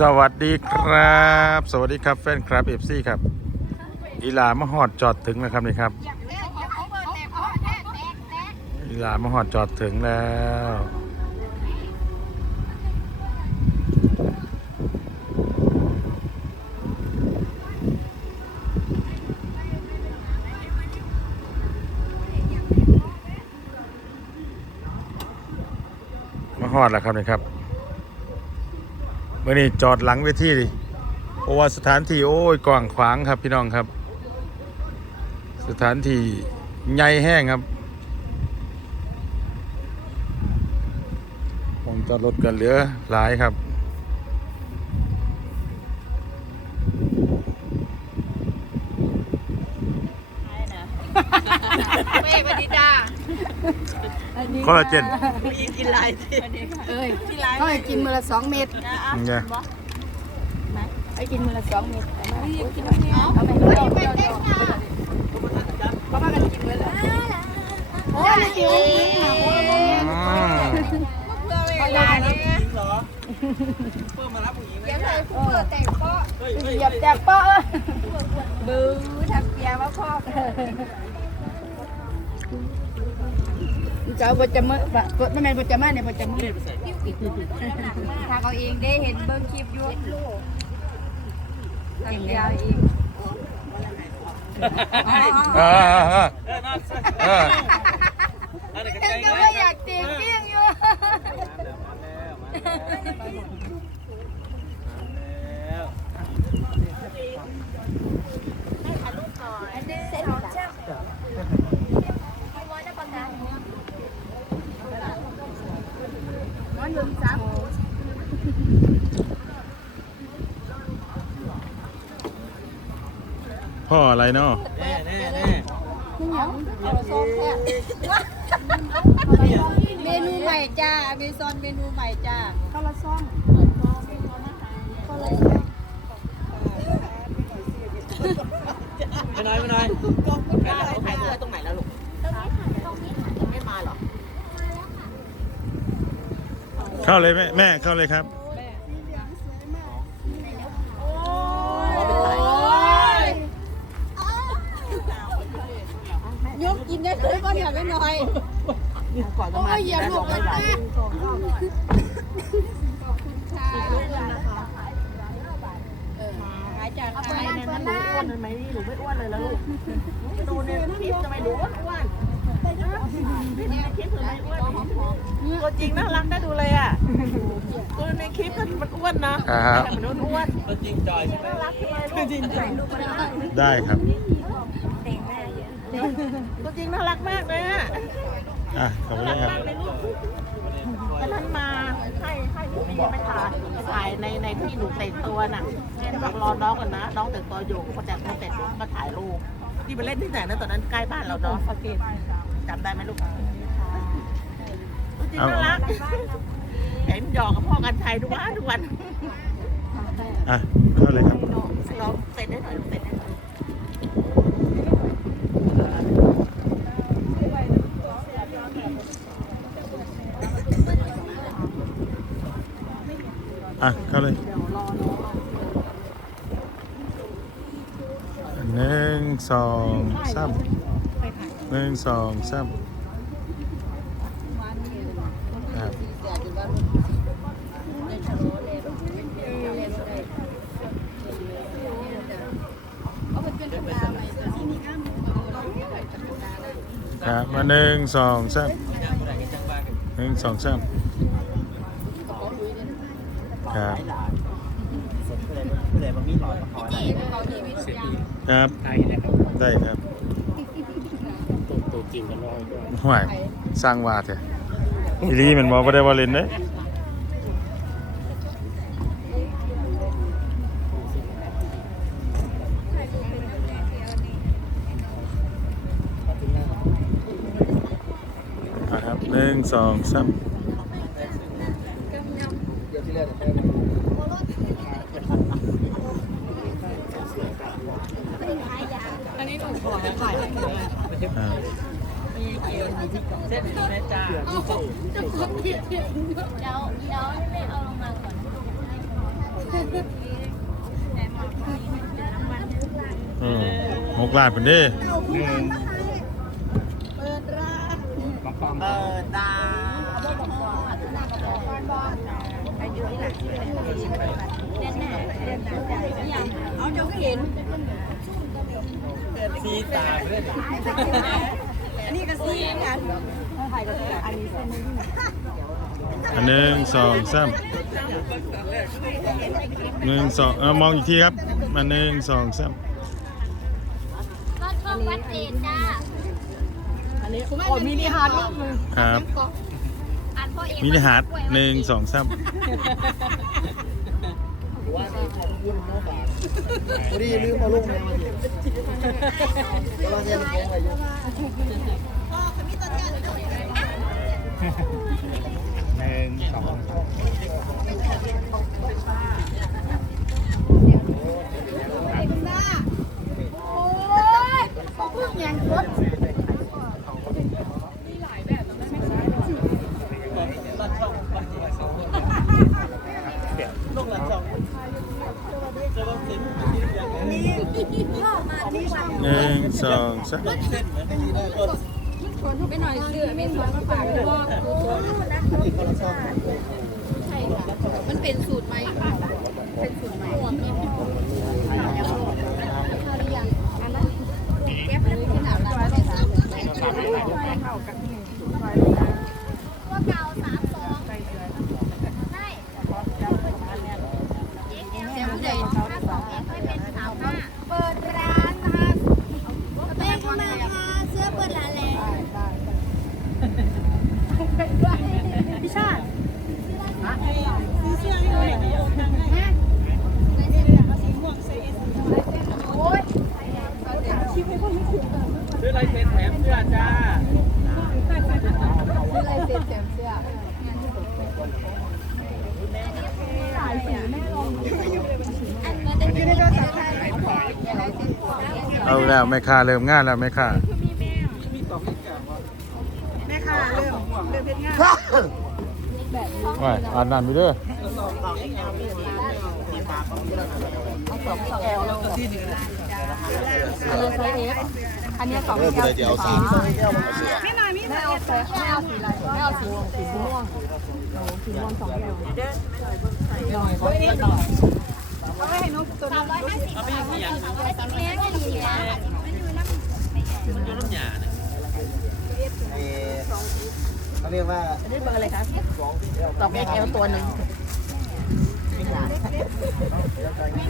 สวัสดีครับ สวัสดีครับแฟนครับเอฟซีครับ อีหลามหอดจอดถึงแล้วครับนี่ครับอีหลามหอดจอดถึงแล้วมาหอดแล้วครับนี่ครับ เมื่อนี้จอดหลังเวทีดิเพราะว่าสถานที่โอ้ยกว้างขวางครับพี่น้องครับ สถานที่ใหญ่แห้งครับผมจอดรถกันเหลือหลายครับ เว้ยสวัสดีจ้า คอลลาเจนกินไรเอ้ยก็ให้กินมือละสองเม็ดนี่ไงให้กินมือละสองเม็ดเอามากินเอาเอาไปเดี๋ยวเดี๋ยวเดี๋ยวเพราะว่ากันกินมือละโอ้ยไม่กินโอ้ยอืมพอยาเนี่ยยังไงผู้เปิดแต่งก็เหยียบแตกเปาะบูทักเปียมาพ่อ เจ้าบจะมาไม่แม่นบจะมาเนี่ยบจะมาทาเอาเองได้เห็นเบิ้งคลิปอยู่ลูกทางยาวเองเออเออเออยังจะไม่อยากตีเตียงอยู่ น้อยหนึ่งสาม พ่ ออะไรเนาะเมนูใหม่จ้าอเมซอนเมนูใหม่จ้าข้าวละซ่อมไม่น้อยไม่น้อยถ่ายตัวตรงไหนแล้วลูกไม่มาหรอ เข้าเลยแม่แม่เข้าเลยครับ ได้เลยก็เนี่ยไม่น้อยก่อนประมาณโอ้ยอย่าลูกเลยนะหายจากเอาไปไทยนั่นหนั่นนูอ้วนเลยไหมนี่หนูไม่อ้วนเลยแล้วลูกดูในคลิปทำไมหนูอ้วนอ้วนในคลิปทำไมอ้วนตัวจริงน่ารักน่าดูเลยอะตัวในคลิปก็มันอ้วนนะครับแต่มันอ้วนตัวจริงจอยน่ารักทำไมตัวจริงจอยได้ครับ ตัวจริงน่ารักมากเลยอะอะขอบคุณน่าครัรับกมากเลยลูกตอนนั้นมาให้ให้หนูพี่ไปถ่ายไปถ่ายในในที่หนูแต่งตัวน่ะบอกรอน้องก่อนนะน้องแต่งตัวอยู่พอแต่งตัวเสร็จปุ๊บก็ถ่ายรูปที่ไปเล่นที่ไหนนะตอนนั้นใกล้บ้านเราเนาะจำได้ไหมลูกตัวจริงน่ารักเห็นหยอกกับพ่อกันชัยทุกวันทุกวันอะเข้าเลยครับเราเสร็จได้หน่อยลูกเสร็จได้หน่อย อะเข้าเลยหนึ่ง สองสามหนึ่งสองสามครับครับมาหนึ่งสองสามหนึ่งสองสามครับเลยมันมีหลอดมาคอยครับได้ครับตัวตัวจริงกันลอยด้วยห่วยสร้างวาดเถอะอีหลีแมันมอบ่ได้ว่าเล่นเด้อะครับหนึ่งสองสาม เส้นนี้นะจ้าเดี๋ยวเดี๋ยวให้แม่เอาลงมาก่อนเออหกลานเป็นเด้เออตาเอาเจ้าก็เห็นสีตาเพื่อน นนี้ก็ซีกันถ่ายกับอันนี้เส้นนี้อันหนึ่งสองสามหนึ่งสองเออมองอีกทีครับอันหนึ่งสองสามก็ชอบวัดเจนจ้าอันนี้โอ้มินิฮาร์ดรูปนึงครับอันพ่อเองมินิฮาร์ดหนึ่งสองสาม พอดีลืมเอาลงแมวมาอยู่กำลังเรียนของอะไรอยู่หนึ่งสอง ลูกหลานสองจะว่าสิบ หนึ่งสองสามเส้นไหมไม่หน่อยเสื้อไม่สวยมาฝากพ่อใช่ค่ะมันเป็นสูตรไหมเป็นสูตรไหมหัวมีอันนั้นแก๊ปเลยที่หนาวแล้วได้สามว่าเก่าสามสองได้เดี๋ยวผู้ใหญ่ห้าสองเองค่อยเป็นสามห้าเปิดร้านนะคะแม่เข้ามาค่ะเสื้อเปิดร้านแล้ว พี่ชาติ ซื้อลายเซ็นแถมเสื้อจ้า อะไรเซ็นเต็มเสื้อ เอา แล้วแม่ค้าเริ่มงานแล้วแม่ค้าแม่ค่ะเริ่มเริ่มเพชรงานว่าอ่านน้ำไปเด้ออันนี้สองเริ่มเลยเดี๋ยวสามสองแก้วมาเสือไม่มาไม่ไม่เอาสีไม่เอาสีอะไรไม่เอาสีสีม่วงสีม่วงสองแก้วเอาให้น้องตัวนี้ เอาไปยังไงแม่ก็ดีนะมันอยู่น้ำหยาเนี่ยเขาเรียกว่าอันนี้เบอร์อะไรคะสองแก้วเอ็กเอลตัวหนึ่ง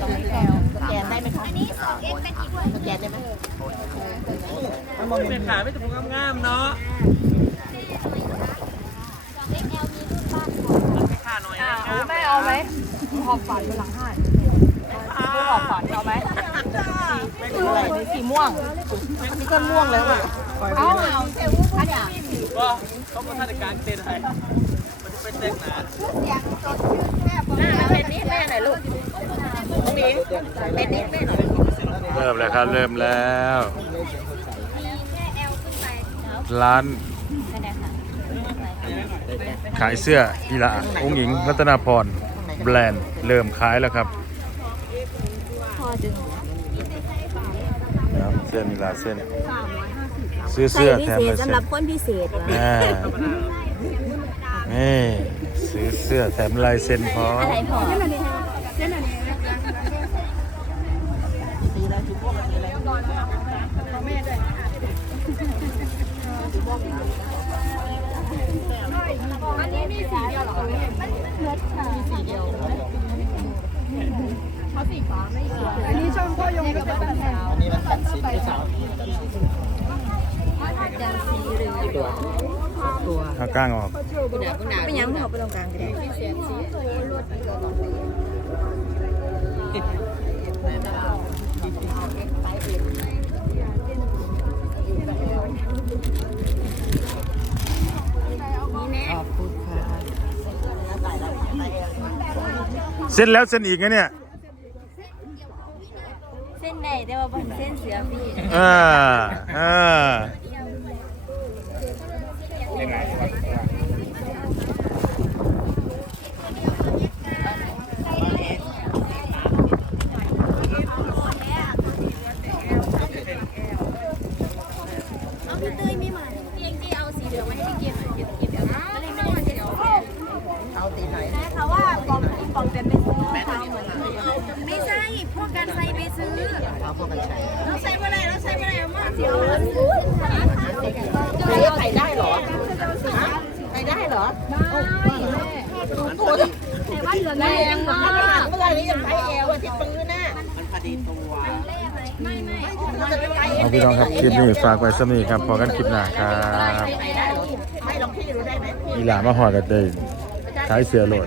สองเอ็กเอลสแกนได้ไหมคะอันนี้สองเอ็กเป็นอีกด้วยสแกนได้ไหมมันมองเป็นขายไม่ถูกงามๆเนาะสองเอ็กแอลมีรุ่นบ้านไม่ค่าหน้อยนะแม่เอาไหมหอบฝันบนหลังห้าคือหอบฝันเอาไหมสีอะไรนี่สีม่วงอันนี้ก็ม่วงแล้วอะเอาเอาเซลล์ผู้ใหญ่ก็เขาก็ท่านการเต้นให้มันจะเป็นเต้นหนาหน้าเป็นนี่แม่หน่อยลูกตรงนี้เป็นนี่แม่หน่อยเริ่มแล้วครับเริ่มแล้วแค่แอลขึ้นไปร้านคะแนนค่ะขายเสื้ออีหละองค์หญิงรัตนาพรแบรนด์เริ่มขายแล้วครับพอ ดึงนะครับเสื้อมีหลายเส้น ซื้อเสื้อแถมลายเส้นสำหรับคนพิเศษอ่านี่ซื้อเสื้อแถมลายเซ็นพร้อมอะไรพออันนี้มีสีเดียวเหรอมันเลือดค่ะมีสีเดียว เขาสีฟ้าไม่เขียอันนี้ช่องพ่อยงก็จะเป็นแถวอันนี้มันกันสีไม่สาวยังสีหรือตัวตัวถ้ากล้างออกเป็นยังหัวไปตรงกลางก็ได้เสียสีรวดเกิดต่อไปเเส้นไหนแต่ว่าบนเส้นเสือพี่เออเออยัไงเอาพี่เต้ยไม่มาพี่เองที่เอาสีเหลืองมาให้พี่เกียรติ ปองแปมไปซื้อเท้าเหมือนไม่ใช่พวกการใส่ไปซื้อเท้าพวกันใส่เราใส่เมื่อไรเราใส่เมื่อไมาเสียวเราซื้อใส่ได้หรอใส่ได้หรอไม่แต่ว่าเหลือแรงมากเมื่อไรนี้ยังใช้เอวที่ปืนน่ะมันพอดีตัวไม่ไม่เอาพี่น้องครับคลิปนี้ฝากไว้นิดครับพอกันคลิปหน้าครับอีหลามาหอดกันเลยท้ายเสือโหลด